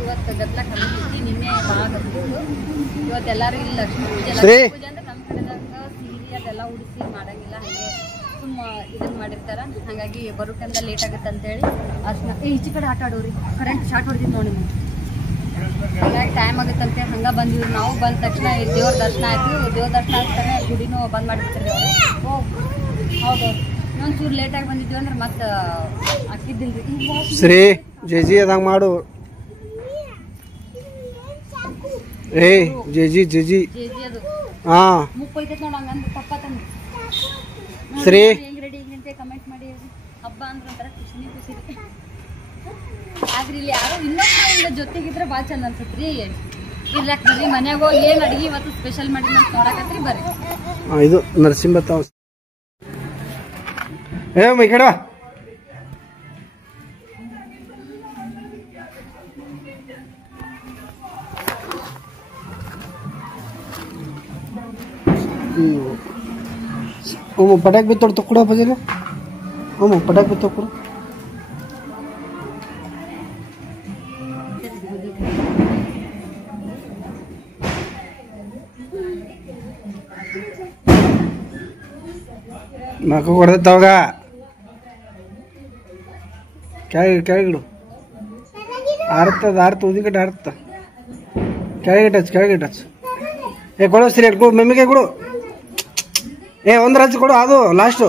ಇವತ್ತು ಗದ್ಲ ಕಲಿತಿ. ನಿನ್ನೆ ಭಾಳ ಗದ್ಲಿತ್ತು. ಇವತ್ತೆಲ್ಲರೂ ಇಲ್ಲಿ ಲಕ್ಷ್ಮೀ ಪೂಜೆ ಅಂದ್ರೆ ನಮ್ಮ ಕಡೆದಾಗ ಸೀರೆ ಅದೆಲ್ಲ ಉಡಿಸಿ ಮಾಡಂಗಿಲ್ಲ, ಹಾಗೆ ಸುಮ್ಮ ಇದನ್ನ ಮಾಡಿರ್ತಾರ. ಹಾಗಾಗಿ ಬರೋಕಂದ ಲೇಟ್ ಆಗುತ್ತೆ ಅಂತೇಳಿ ಅಷ್ಟನ್ನ ಈಚೆ ಕಡೆ ಆಟ ಆಡೋರಿ. ಕರೆಂಟ್ ಶಾರ್ಟ್ ಹೊಡೆದಿದ್ದು ನೋಡಿ. ಹಾಗಾಗಿ ಟೈಮ್ ಆಗುತ್ತೆ ಅಂತೇಳಿ ಹಂಗೆ ಬಂದಿವ್ರಿ. ನಾವು ಬಂದ ತಕ್ಷಣ ದೇವ್ರ ದರ್ಶನ ಆಯ್ತು. ದೇವ್ರ ದರ್ಶನ ಆಗ್ತಾನೆ ಗುಡಿನೂ ಬಂದ್ ಮಾಡಿಬಿಡ್ತೀರಿ ಅವರು. ಹೌದು, ಇನ್ನೊಂಚೂರು ಲೇಟಾಗಿ ಬಂದಿದ್ವಿ ಅಂದ್ರೆ ಮತ್ತೆ ಹಾಕಿದ್ದಿಲ್ರಿ. ಶ್ರೀ ಜೇಜಿ ಅದಂಗ ಮಾಡು. ಏ ಜೇಜಿ ಜೇಜಿ ಜೇಜಿ ಅದು ಹಾ ಮುಪ್ಪೈತೈತೆ ನೋಡ. ಹಂಗಂದ್ರೆ ಪಪ್ಪ ತಂದು ಶ್ರೀ ಹೆಂಗ್ ರೆಡಿ ಅಂತ ಕಮೆಂಟ್ ಮಾಡಿ. ಹಬ್ಬ ಅಂದ್ರೆ ಒಂಥರ ಖುಷಿನೇ ಖುಷಿ. ಆದ್ರೆ ಇಲ್ಲಿ ಯಾರೋ ಇನ್ನೊಂದು ಜೊತೆಗಿದ್ರೆ ಭಾಳ ಚಂದ ಅನ್ಸತ್ರಿ. ಇರ್ಲಾಕ್ ಬರ್ರಿ ಮನ್ಯಾಗ ಹೋಗಿ ಏನ್ ಅಡಿಗೆ ಇವತ್ತು ಸ್ಪೆಷಲ್ ಮಾಡಿ ಅಂತ ನೋಡಕತ್ರಿ ಬರ್ರಿ. ಇದು ನರಸಿಂಹ ತಾವ್. ಏ ಈ ಕಡೆ ಪಟಾಕ್ ಬಿತ್ತೋಡ್ ತಕೊಡ ಬಜೀರ. ಪಟಾಕ್ ಬಿತ್ತೋ ಕೊಡು. ನಾಲ್ಕು ಹೊಡೆದವಾಗ ಕೆಳಗಿಡು. ಆರ್ತ ಉದಿಕಟ್ಟು ಆರ್ತ. ಕೆಳಗಿಟ್ಟು ಹಚ್ಚು. ಏ ಕೊಡು ಸರಿ ಕೊಡು, ಮೆಮ್ಮಿಗೆ ಕೊಡು. ಏ ಒಂದು ಹಚ್ಚಿ ಕೊಡು, ಅದು ಲಾಸ್ಟು.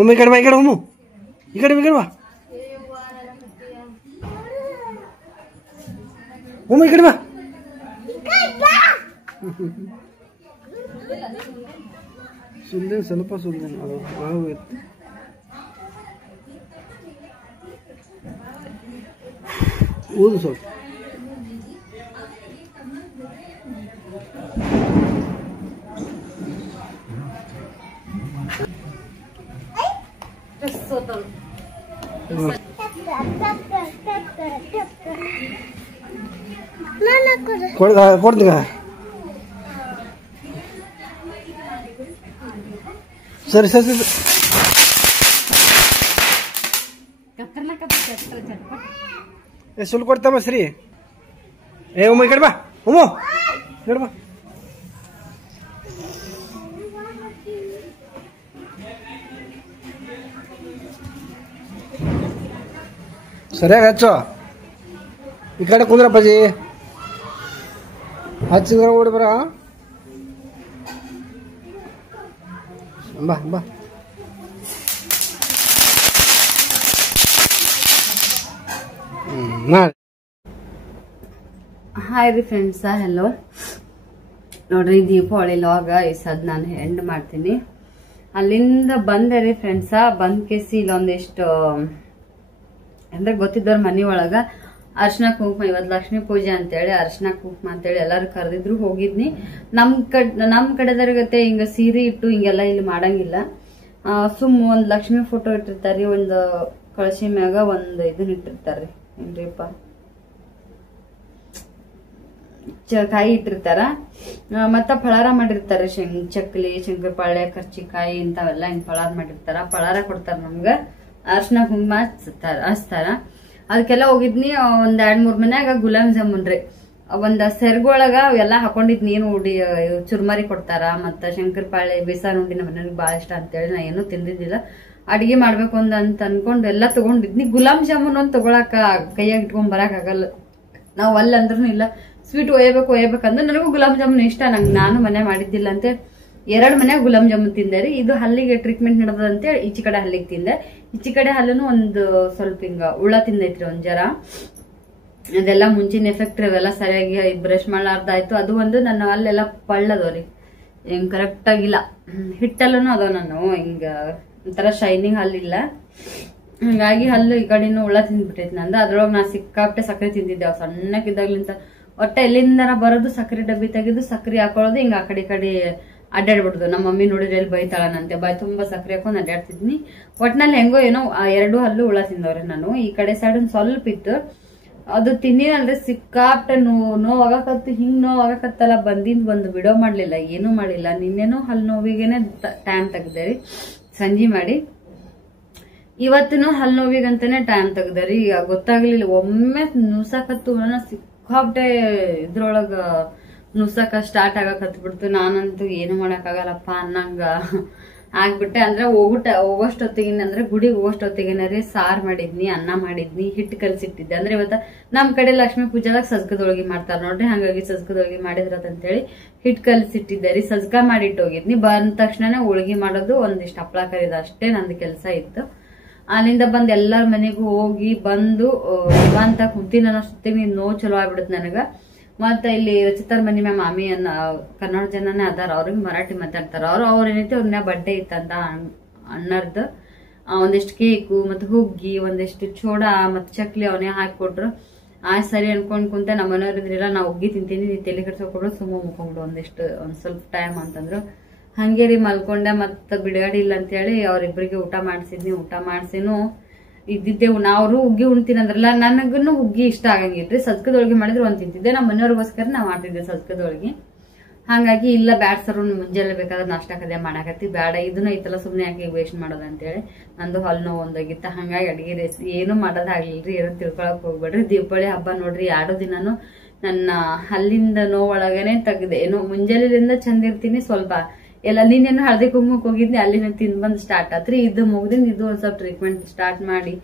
ಈ ಕಡೆ ಬಾ, ಈ ಕಡೆ ಈ ಕಡೆ ಬಾ. ಈ ಕಡೆ ಬಾ. ಸುಲ್ದೆ ಸ್ವಲ್ಪ ಸುಲ್ದೆ ಅದು ಆಗೋಯ್ತು. ಊದು ಸ್ವಲ್ಪ. ಕೊಡ್ತೀಗ ಸರಿ ಸರಿ. ಸುಲ್ ಕೊಡ್ತಮ್ಮ ಶ್ರೀ. ಏ ಈ ಕಡೆ ಬಾ. ಈ ಕಡೆ ಬಾ. ಸರಿಯಾಗಿ ಹಚ್ಚು. ಈ ಕಡೆ ಕುಂದ್ರಪ್ಪಾಜಿ. ಹಚ್ಚಿದ್ರ ಓಡಿ ಬರ. ಬಾ ಬಾ. ಹಾಯ್ ರೀ ಫ್ರೆಂಡ್ಸ, ಹೆಲೋ. ನೋಡ್ರಿ ದೀಪಾವಳಿ ಲಾಗ ಈ ಸದ್ ನಾನು ಎಂಡ್ ಮಾಡ್ತೀನಿ. ಅಲ್ಲಿಂದ ಬಂದೆ ರೀ ಫ್ರೆಂಡ್ಸ. ಬಂದ್ ಕೇಸಿ ಇಲ್ಲೊಂದಿಷ್ಟು ಅಂದ್ರೆ ಗೊತ್ತಿದ್ದವ್ರ ಮನೆ ಒಳಗ ಅರ್ಶಿನ ಕುಂಕುಮ ಇವತ್ತು ಲಕ್ಷ್ಮೀ ಪೂಜೆ ಅಂತೇಳಿ ಅರ್ಶಿನ ಕುಂಕುಮ ಅಂತೇಳಿ ಎಲ್ಲಾರು ಕರೆದಿದ್ರು ಹೋಗಿದ್ನಿ. ನಮ್ ಕಡೆದರ್ಗತ್ತೆ ಹಿಂಗ ಸೀರೆ ಇಟ್ಟು ಹಿಂಗೆಲ್ಲ ಇಲ್ಲಿ ಮಾಡಂಗಿಲ್ಲ. ಒಂದ್ ಲಕ್ಷ್ಮಿ ಫೋಟೋ ಇಟ್ಟಿರ್ತಾರಿ, ಒಂದ್ ಕಳಶಿ ಮ್ಯಾಗ ಒಂದ್ ಇದನ್ನ ಇಟ್ಟಿರ್ತಾರ್ರಿ, ಏನ್ರಿಪ್ಪ ಕಾಯಿ ಇಟ್ಟಿರ್ತಾರ. ಮತ್ತ ಫಳಾರ ಮಾಡಿರ್ತಾರೆ, ಚಕ್ಲಿ, ಶಂಕರಪಾಳ್ಯ, ಕರ್ಚಿಕಾಯಿ ಇಂಥವೆಲ್ಲ ಹಿಂಗ್ ಫಳಾರ ಮಾಡಿರ್ತಾರ. ಫಳಾರ ಕೊಡ್ತಾರ ನಮ್ಗ, ಅರ್ಶಿನ ಕುಂಕುಮ ಹಚ್ತಾರ. ಅದಕ್ಕೆಲ್ಲ ಹೋಗಿದ್ನಿ. ಒಂದ್ 2-3 ಮನ್ಯಾಗ ಗುಲಾಬ್ ಜಾಮೂನ್ ರೀ, ಒಂದ್ ಸೆರ್ಗೊಳಗ ಅವೆಲ್ಲಾ ಹಾಕೊಂಡಿದ್ನಿ. ಏನು ಉಡಿ ಚುರ್ಮರಿ ಕೊಡ್ತಾರ, ಮತ್ತ ಶಂಕರಪಾಳ್ಯ, ಬೇಸನ್ ಉಂಡಿ ನಮ್ಮ ಮನೆಯವ್ರಿಗೆ ಬಾಳ ಇಷ್ಟ ಅಂತೇಳಿ ನಾ ಏನು ತಿಂದಿದ್ದಿಲ್ಲ. ಅಡಿಗೆ ಮಾಡ್ಬೇಕು ಅಂತ ಅನ್ಕೊಂಡ್ ಎಲ್ಲಾ ತಗೊಂಡಿದ್ನಿ. ಗುಲಾಬ್ ಜಾಮೂನ್ ಒಂದ್ ತಗೊಳಕ ಕೈಯಾಗ ಇಟ್ಕೊಂಡ್ ಬರಾಕ್ ಆಗಲ್ಲ, ನಾವ್ ಅಂದ್ರೂ ಇಲ್ಲ. ಸ್ವೀಟ್ ಒಯ್ಯಬೇಕಂದ್ರೆ ನನಗೂ ಗುಲಾಬ್ ಜಾಮೂನ್ ಇಷ್ಟ. ನಾನು ಮನೆ ಮಾಡಿದ್ದಿಲ್ಲ ಅಂತ 2 ಮನೆ ಗುಲಾಬ್ ಜಾಮೂನ್ ತಿಂದೆ ರೀ. ಇದು ಹಲ್ಲಿಗೆ ಟ್ರೀಟ್ಮೆಂಟ್ ನಡೆದ ಅಂತೇಳಿ ಈಚೆ ಕಡೆ ಹಲ್ಲಿಗೆ ತಿಂದೆ. ಈಚೆ ಕಡೆ ಹಲ್ಲನು ಒಂದು ಸ್ವಲ್ಪ ಹಿಂಗ ಉಳ್ಳ ತಿಂದೈತ್ರಿ ಒಂದ್ ಜರ. ಅದೆಲ್ಲ ಮುಂಚಿನ ಎಫೆಕ್ಟ್ ಅವೆಲ್ಲ ಸರಿಯಾಗಿ ಬ್ರಷ್ ಮಾಡ್ಲಾರ್ದಾಯ್ತು. ಅದು ಒಂದು ನನ್ನ ಹಲ್ಲೆಲ್ಲ ಪಳ್ಳದವ್ರಿ, ಹಿಂಗ್ ಕರೆಕ್ಟ್ ಆಗಿಲ್ಲ. ಹಿಟ್ಟಲ್ಲೂ ಅದಾವ ನಾನು ಹಿಂಗ ಒಂಥರ ಶೈನಿಂಗ್ ಹಲ್ಲಿಲ್ಲ. ಹಂಗಾಗಿ ಹಲ್ಲು ಈ ಕಡೆನೂ ಉಳ್ಳ ತಿಂದ್ಬಿಟ್ಟೈತಿ ನಂದು. ಅದ್ರೊಳಗೆ ನಾ ಸಿಕ್ಕಾಪಟ್ಟೆ ಸಕ್ಕರೆ ತಿಂದಿದ್ದೆ ಸಣ್ಣಕ್ಕಿದ್ದಾಗ್ಲಿಂತ. ಒಟ್ಟ ಎಲ್ಲಿಂದ ಬರೋದು ಸಕ್ಕರೆ ಡಬ್ಬಿ ತೆಗೆದು ಸಕ್ಕರೆ ಹಾಕೊಳ್ಳೋದು, ಹಿಂಗ ಆ ಕಡೆ ಅಡ್ಡಾಡ್ಬಿಡುದು. ನಮ್ಮ ಮಮ್ಮಿ ನೋಡಿದ್ರೆ ಎಲ್ಲಿ ಬೈತಾಳನಂತೆ, ಬಾಯ್ ತುಂಬಾ ಸಕ್ಕರೆ ಹಾಕೊಂಡ್ ಅಡ್ಡಾಡ್ತಿದ್ನಿ. ಒಟ್ನಲ್ಲಿ ಹೆಂಗೋ ಏನೋ 2 ಹಲ್ಲು ಉಳ್ಳ ತಿಂದವ್ರೆ ನಾನು. ಈ ಕಡೆ ಸೈಡ್ ಒಂದ್ ಸ್ವಲ್ಪ ಇತ್ತು, ಅದು ತಿನ್ನಿನಲ್ರಿ ಸಿಕ್ಕಾಪಟ್ಟೆ ನೋವಾಗಕತ್ತು. ಹಿಂಗ್ ನೋವಾಗಕತ್ತಲ್ಲ, ಬಂದು ವಿಡಿಯೋ ಮಾಡ್ಲಿಲ್ಲ, ಏನೂ ಮಾಡಿಲ್ಲ. ನಿನ್ನೆನೂ ಹಲ್ಲು ನೋವಿಗೆನೆ ಟೈಮ್ ತೆಗ್ದೇರಿ ಸಂಜೆ ಮಾಡಿ. ಇವತ್ತಿನ ಹಲ್ಲು ನೋವಿಗಂತಾನೆ ಟೈಮ್ ತೆಗ್ದರಿ. ಗೊತ್ತಾಗ್ಲಿಲ್ಲ, ಒಮ್ಮೆ ನುಸಾಕತ್ತು ಸಿಕ್ಕಾಪಟ್ಟೆ ಇದ್ರೊಳಗ ನುಸಾಕ ಸ್ಟಾರ್ಟ್ ಆಗಕತ್ ಬಿಡ್ತು. ನಾನಂತೂ ಏನು ಮಾಡಕ್ ಆಗಲ್ಲಪ್ಪ ಅನ್ನಂಗ ಆಗ್ಬಿಟ್ಟೆ. ಅಂದ್ರೆ ಹೋಗೋಷ್ಟೊತ್ತಿಗಿನ ಅಂದ್ರೆ ಗುಡಿಗೆ ಹೋಗೋಷ್ಟೊತ್ತಿಗಿನ ಸಾರ್ ಮಾಡಿದ್ನಿ, ಅನ್ನ ಮಾಡಿದ್ನಿ, ಹಿಟ್ಟು ಕಲ್ಸಿಟ್ಟಿದ್ದೆ. ಅಂದ್ರೆ ಇವತ್ತ ನಮ್ ಕಡೆ ಲಕ್ಷ್ಮೀ ಪೂಜಾದಾಗ ಸಜ್ಕದೊಳಗಿ ಮಾಡ್ತಾರ ನೋಡ್ರಿ, ಹಂಗಾಗಿ ಸಜ್ಕದೊಳಗಿ ಮಾಡಿದ್ರಂತೇಳಿ ಹಿಟ್ಟು ಕಲ್ಸಿಟ್ಟಿದ್ದೆ ರೀ. ಸಜ್ಕ ಮಾಡಿಟ್ಟು ಹೋಗಿದ್ನಿ. ಬಂದ ತಕ್ಷಣ ಹೋಳ್ಗಿ ಮಾಡೋದು, ಒಂದಿಷ್ಟು ಹಪ್ಳ ಕರಿದ, ಅಷ್ಟೇ ನಂದು ಕೆಲಸ ಇತ್ತು. ಅಲ್ಲಿಂದ ಬಂದ್ ಎಲ್ಲಾರ ಮನೆಗೂ ಹೋಗಿ ಬಂದು ಅಂತ ಕುಂತೀನಿ ಅನ್ನೋಷ್ಟೊತ್ತಿಗೆ ನೋವು ಚಲೋ ಆಗ್ಬಿಡುತ್ತೆ ನನಗ. ಮತ್ತ ಇಲ್ಲಿ ರಚಿತಾರ ಮನಿ ಮ್ಯಾಮ್ ಮಾಮಿ ಕನ್ನಡ ಜನನೇ ಅದಾರ, ಅವ್ರಿಗೆ ಮರಾಠಿ ಮಾತಾಡ್ತಾರ. ಅವ್ರ ಏನೈತಿ ಅವ್ರನ್ನ ಬರ್ಡೇ ಇತ್ತಂತ ಅಣ್ಣರ್ದು. ಒಂದಿಷ್ಟು ಕೇಕು ಮತ್ ಹುಗ್ಗಿ, ಒಂದಿಷ್ಟು ಚೋಡ ಮತ್ ಚಕ್ಲಿ ಅವನೇ ಹಾಕೊಟ್ರು. ಸರಿ ಅನ್ಕೊಂಡ್ ಕುಂತೆ. ನಮ್ಮ ಮನೆಯವ್ರ ಇದ್ರಿಲ್ಲ, ನಾ ಹುಗ್ಗಿ ತಿಂತೀನಿ, ನೀ ತಲೆ ಕಟ್ಸ್ಕೊಬಿಡು, ಸುಮ್ಮ ಮುಕ್ಕೊಂಡ್ಬಿಡು ಒಂದ್ ಸ್ವಲ್ಪ ಟೈಮ್ ಅಂತಂದ್ರು. ಹಂಗೆ ರೀ ಮಲ್ಕೊಂಡೆ. ಮತ್ತ ಬಿಡುಗಡೆ ಇಲ್ಲ ಅಂತ ಹೇಳಿ ಅವ್ರಿಬ್ರಿಗೆ ಊಟ ಮಾಡ್ಸಿನು ಇದ್ದಿದ್ದೆವು. ನಾವ್ರು ಹುಗ್ಗಿ ಉಣ್ತೀನಿ ಅಂದ್ರಲ್ಲ, ನನಗೂ ಹುಗ್ಗಿ ಇಷ್ಟ ಆಗಂಗಿಲ್ರಿ. ಸಜ್ಕದೊಳಗೆ ಮಾಡಿದ್ರೆ ಒಂದ್ ತಿಂತಿದ್ದೆ, ನಮ್ಮ ಮನೆಯವ್ರಿಗೋಸ್ಕರ ನಾ ಮಾಡ್ತಿದ್ದೆ ಸಜ್ಕದೊಳಗೆ. ಹಾಗಾಗಿ ಇಲ್ಲ ಬ್ಯಾಡ್ ಸರ್, ಮುಂಜಾನೆ ಬೇಕಾದ್ರೆ ನಾಷ್ಟ ಕದೇ ಮಾಡಾಕತ್ತಿ, ಬ್ಯಾಡ ಇದನ್ನ ಐತಲ್ಲ ಸುಮ್ನೆ ಯಾಕೆ ವೇಸ್ಟ್ ಮಾಡೋದ ಅಂತೇಳಿ ನಂದು ಹಲ್ಲು ನೋವು ಒಂದಾಗಿತ್ತ. ಹಂಗಾಗಿ ಅಡಿಗೆ ರೆಸಿಪಿ ಏನು ಮಾಡೋದಾಗ್ಲಿಲ್ರಿ, ಏನೋ ತಿಳ್ಕೊಳಕ್ ಹೋಗ್ಬೇಡ್ರಿ. ದೀಪಾವಳಿ ಹಬ್ಬ ನೋಡ್ರಿ 2 ದಿನಾನು ನನ್ನ ಹಲ್ಲಿಂದ ನೋವೊಳಗನೆ ತೆಗ್ದೆ. ಏನೋ ಮುಂಜಾನೆಲಿಂದ ಚಂದ ಇರ್ತೀನಿ, ಸ್ವಲ್ಪ ಎಲ್ಲ ನೀನೇನು ಹಳದಿ ಕುಂಕುಮಕ್ಕೆ ಹೋಗಿದ್ನಿ, ಅಲ್ಲಿನ ತಿಂದ್ ಬಂದ್ ಸ್ಟಾರ್ಟ್ ಆತ್ರಿ. ಇದು ಮುಗ್ದಿಂದ ಇದು ಒಂದ್ ಸ್ವಲ್ಪ ಟ್ರೀಟ್ಮೆಂಟ್ ಸ್ಟಾರ್ಟ್ ಮಾಡಿ,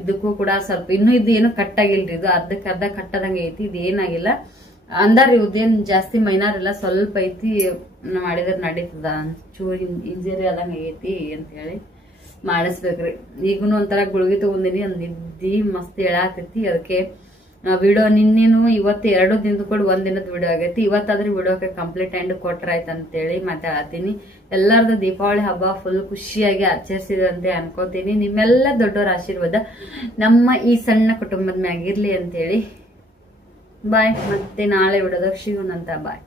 ಇದಕ್ಕೂ ಕೂಡ ಸ್ವಲ್ಪ ಇನ್ನೂ ಇದು ಏನು ಕಟ್ಟಾಗಿಲ್ರಿ, ಇದು ಅರ್ಧ ಕಟ್ಟದಂಗೆ ಐತಿ. ಇದು ಏನಾಗಿಲ್ಲ ಅಂದಾರಿ, ಇದೇನ್ ಜಾಸ್ತಿ ಮೈನಾರ್ ಇಲ್ಲ, ಸ್ವಲ್ಪ ಐತಿ, ಮಾಡಿದ್ರೆ ನಡೀತದ. ಚೂರು ಇಂಜರಿ ಆದಂಗ ಐತಿ ಅಂತ ಹೇಳಿ ಮಾಡಿಸ್ಬೇಕ್ರಿ. ಈಗೂನು ಒಂಥರ ಗುಳ್ಗಿ ತಗೊಂಡಿನಿ, ಒಂದ್ ನಿದ್ದಿ ಮಸ್ತ್ ಹೇಳಾಕೈತಿ. ಅದಕ್ಕೆ ವಿಡಿಯೋ ನಿನ್ನೇನು ಇವತ್ತು 2 ದಿನದ ಕೂಡ 1 ದಿನದ ವಿಡಿಯೋ ಆಗೈತಿ. ಇವತ್ತಾದ್ರೆ ವಿಡಿಯೋಕ್ಕೆ ಕಂಪ್ಲೀಟ್ ಎಂಡ್ ಕೊಟ್ರಾಯ್ತು ಅಂತೇಳಿ ಮಾತಾಡತ್ತೀನಿ. ಎಲ್ಲಾರ್ದು ದೀಪಾವಳಿ ಹಬ್ಬ ಫುಲ್ ಖುಷಿಯಾಗಿ ಆಚರಿಸಿದಂತೆ ಅನ್ಕೋತೀನಿ. ನಿಮ್ಮೆಲ್ಲ ದೊಡ್ಡವರ ಆಶೀರ್ವಾದ ನಮ್ಮ ಈ ಸಣ್ಣ ಕುಟುಂಬದ ಮ್ಯಾಗಿರ್ಲಿ ಅಂತೇಳಿ ಬಾಯ್. ಮತ್ತೆ ನಾಳೆ ವಿಡಿಯೋದಾಗ ಸಿಗೋಣಂತ ಬಾಯ್.